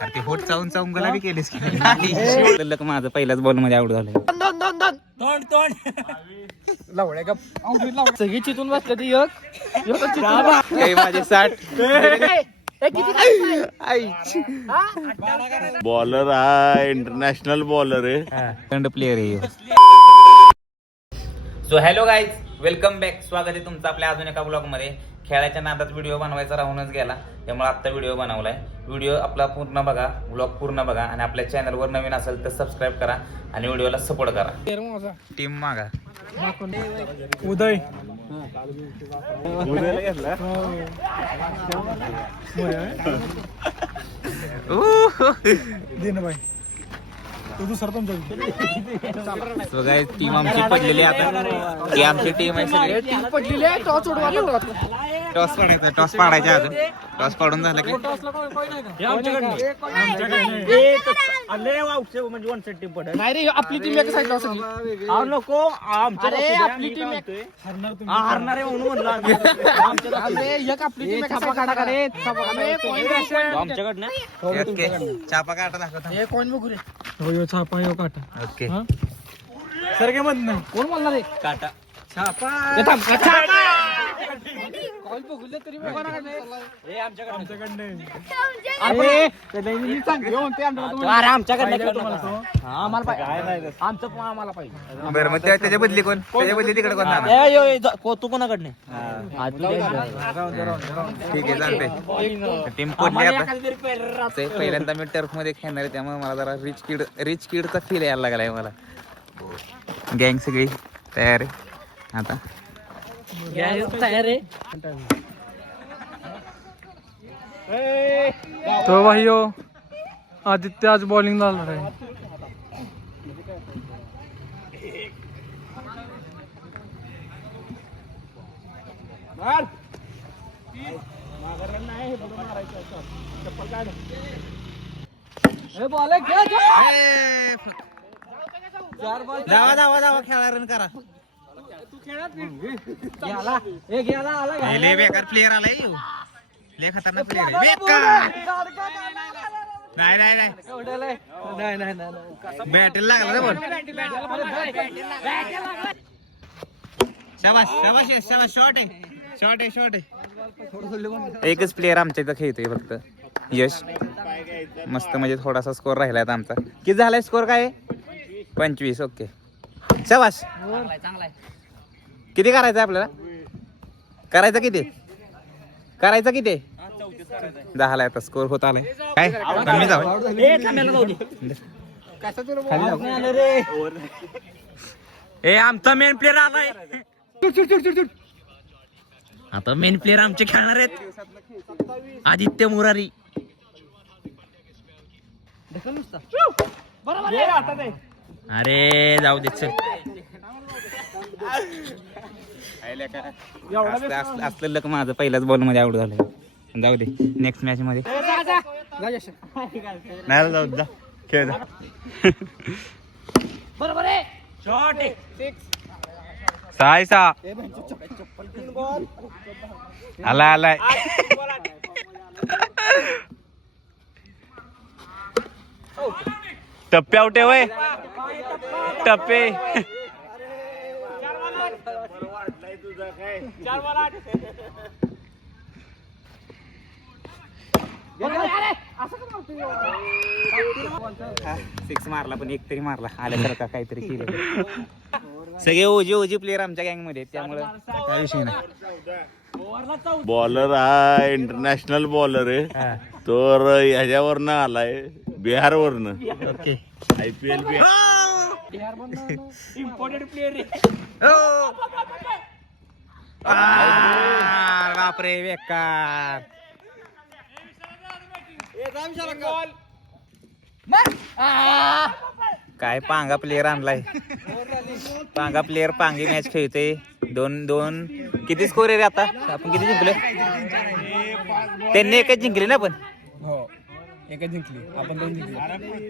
अरे ते होट चावून चावून गुलाबी केलीस की. लक माझं पहिल्याच बॉलमध्ये आउट झालं सगळी चितून बसले ती एक. हे माझे साठ. बॉलर हा? इंटरनॅशनल बॉलर आहे. थंड प्लेअर आहे. So hello guys welcome back स्वागत आहे तुमचं आपल्या अजून एका ब्लॉगमध्ये. खेळाच्या नादात व्हिडिओ बनवायचा राहूनच गेला. त्यामुळे आत्ता व्हिडिओ बनवलाय. व्हिडिओ आपला पूर्ण बघा ब्लॉग पूर्ण बघा आणि आपल्या चॅनलवर नवीन असेल तर सबस्क्राईब करा आणि व्हिडिओला सपोर्ट करा. टीम मागा. उदय. भाई गाईज टीम आमची पडलेली आहे आता. ही आमची टीम आहे सगळी. पडलेली आहे टॉस उडवा टॉस पाडायचा टॉस पाडायचा अजून. टॉस पाडून झालं की? नाही रे आपली टीम एका साईडला सगळी नको. अरे आपली टीम हारणार आहे म्हणून म्हणलं अरे एक आपली टीम छापा काढा. रे आमच्याकडनं? ओके चापा काटा दाखवता हे कोण बघू रे? छापा यो काटा. ओके. सर काय म्हणत नाही कोण म्हणला रे काटा. छापा! बरं मग त्या- त्याच्या बदली कोण? त्याच्या बदली तिकडे कोण जाणार? तू कोणाकडनं? ठीक आहे चालतंय. टीम पडली आता. ते पहिल्यांदा मी टर्फमध्ये खेळणार आहे त्यामुळे मला जरा रिच किड रिच किडचा फील यायला लागलाय मला. गँग सगळी तयार आहे. आता तयार आहे तो भाई आदित्य आज बॉलिंग झाला आहे जावा जावा जावा खेळा रन करा. हे लय बेकार प्लेअर आलाय ह्यो. लय खतरनाक प्लेअर आहे. बेकार. नाही नाही नाही. नाही नाही नाही बॅटल लागला रे बॉल. शाबास शाबास यश, शाबास. शॉट आहे. शॉट आहे शॉट आहे. एकच प्लेअर आमच्या इथं खेळतोय फक्त. यश. मस्त म्हणजे थोडासा स्कोर राहिलाय आता आमचा. किती झालाय स्कोर काय? पंचवीस ओके शाबास. किती करायचं आपल्याला? करायचं किती? करायचं किती? दहाला आता स्कोर होत आलाय. काय? कमी जाऊ ए आमचा मेन प्लेअर आलाय. आता मेन प्लेअर आमचे खेळणार आहेत. आदित्य मुरारी. अरे जाऊ दे चल. असलं- लक माझं पहिल्याच बॉलमध्ये आउट झालं जाऊ दे नेक्स्ट मॅच मध्ये. नाही जाऊ जा. खेळ जा. साय सा आलाय आलाय. टप्पे आउटे वय. टप्पे. सिक्स मारला पण एक तरी मारला. आल्यासारखा काहीतरी केलं. सगळे ओजी ओजी प्लेअर आमच्या गँगमध्ये आहेत, त्यामुळं काय विषय नाही. बॉलर हा इंटरनॅशनल बॉलर आहे. तर ह्याच्यावरनं आलाय बिहारवरनं. ओके आय पी एल बापरे बेकार। काय पांगा प्लेअर आणलाय? पांगा प्लेअर पांगी मॅच खेळते दोन दोन. किती स्कोर आहे रे आता? आपण किती जिंकले त्यांनी एकच जिंकले ना पण एकच जिंकली. आपण दोन जिंकली.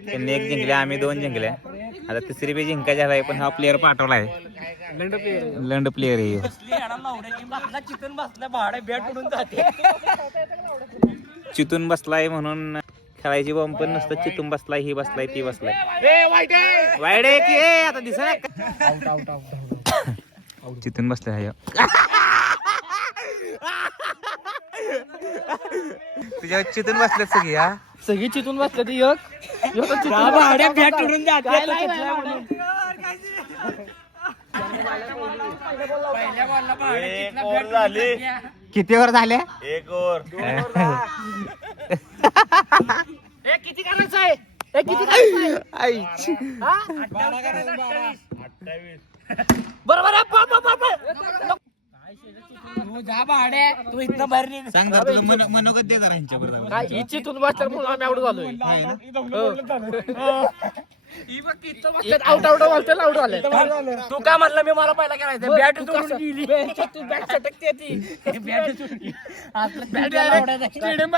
त्यांनी एक जिंकले आम्ही दोन जिंकले. आता तिसरी बी जिंकायची झालाय पण हा प्लेअर पाठवलाय लंड प्लेअर लंड प्लेअर आहे. चिकन बसला भाडे बॅट पडून जाते चितून बसलाय म्हणून खेळायची बॉम्ब पण नसतं चितून बसलाय ही बसलाय ती बसलाय. वाईट आहे! की? ए, आता दिसत चितून बसलाय. तुझ्या चितून बसल्यात सगळी हा? सगळी चितून बसले ती एक एक चितून भाड्या फॅट उडून एक ओव्हर झाली किती एक ओव्हर. किती करायचं आहे? ए, किती करायचं आहे? बरोबर तू जा भाड्या. तू इथनं बाहेर निघ. सांग जरा तुझं मन- मनोगत दे जरा ह्यांच्या बरोबर काय ही चितून बसल्या म्हणून आम्ही आउट झालोय. आउट आउट बोलतो आउट आले तू काय म्हणलं मी मला पहिला करायचं बॅट तोडून गेली. तू बॅट सटकते ती. बॅट स्टेडियम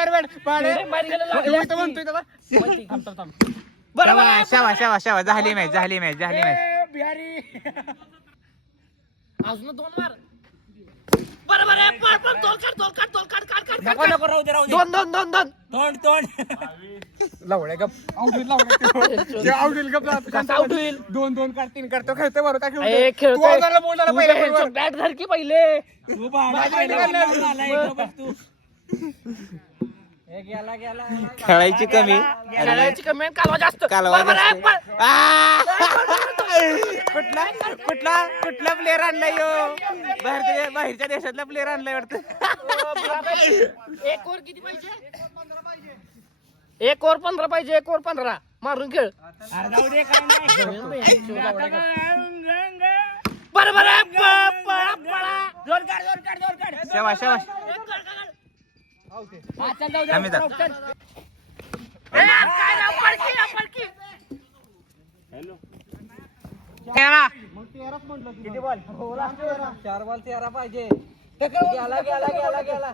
बरोबर आहे. शावा शावा शावा. झाली मॅच झाली मॅच झाली मॅच. बिहारी. अजून दोन मार. बरोबर आहे पळ पळ तोल काढ तोल काढ तोल काढ काढ काढ नको नको राहू दे राहू दे दोन दोन दोन दोन तोंड तोंड लावड्या गप आउट होईल लावड्या कसं दोन दोन काढ तीन काढतो खेळतो बरोबर काय खेळतो बॅट धर की पहिले तू खेळायची कमी. खेळायची कमी आणि कालवा जास्त. कालवा बरोबर आहे, जास्त. पळ. आ! कुठला कुठला कुठला प्लेअर आणलाय यो? बाहेरच्या बाहेरच्या देशातला प्लेअर आणलाय वाटतं. एक ओव्हर किती पाहिजे? एक ओव्हर पंधरा पाहिजे एक ओव्हर पंधरा. मारून खेळ. बरोबर आहे प- पळा पळा दोन काढ थांब इथं. चल. ए, काय ना, पळकी, ना, पळकी. चार बॉल तेरा पाहिजे गेला गेला गेला गेला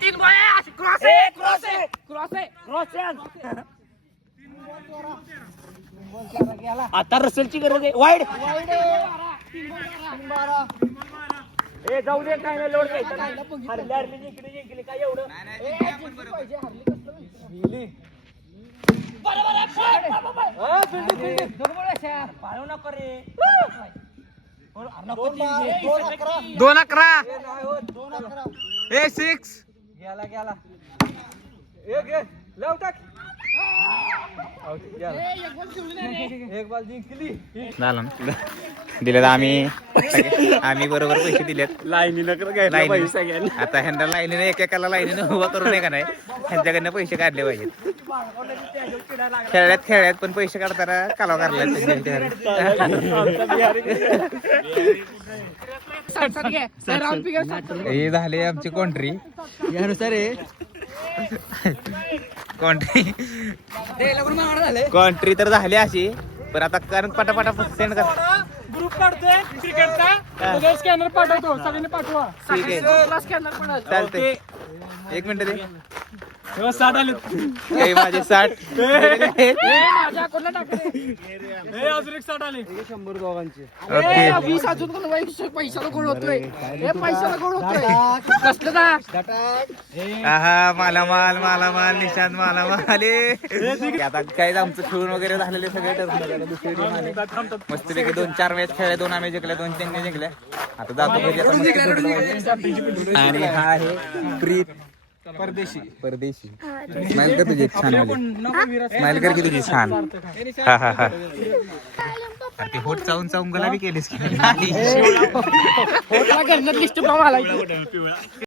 तीन बॉल क्रॉस आहे क्रॉस आहे क्रॉस आहे क्रॉस आता रसलची गरज आहे. वाईड. ए जाऊ दे काय नाही लोड. हरली हरली जिंकली जिंकली काय एवढं? पळ, नको रे. हे, दोन अकरा. ए सिक्स गेला गेला. एक एक लव टाक. एक बॉल जिंकली झालं ना. दिलेत आम्ही. आम्ही बरोबर पैसे दिलेत. लाईनीनं आता ह्यांना लाईनीने एकेकाला लाईनीने उभा करू नये का नाही? ह्यांच्याकडनं पैसे काढले पाहिजेत. खेळल्यात खेळल्यात पण पैसे काढताना कालवा काढला हे झाले आमची कॉन्ट्री यानुसार कॉन्ट्री कॉन्ट्री तर झाली अशी पण आता कारण पटापटा सेंड कर. ग्रुप काढतोय क्रिकेटचा स्कॅनर पाठवतो सगळ्यांनी पाठवा. ठीक आहे. स्कॅनर पडत चालतंय. एक मिनिट दे. साठ आले. हे माझे साठ. अजून एक साठ आले. शंभर दोघांचे ओके वीस अजून कोण वाईट पैशाला गोळ होतोय? हे पैशाला गोळ होतोय? कसलं ना आहा माला माल माला माल निशांत माला माल ए. आता काय आमचं खेळून वगैरे झालेले सगळे दुसरी आली. मस्तपैकी दोन चार मॅच खेळल्या दोन आम्ही जिंकल्या दोन त्यांनी जिंकल्या आता जातो मस्त. आणि हा आहे प्रीत. परदेशी परदेशी स्माइल कर तुझी छान वाली स्माइल कर की तुझी छान हा हा हा ते होट चावून चावून गला बी केलीस की नाही? लिस्ट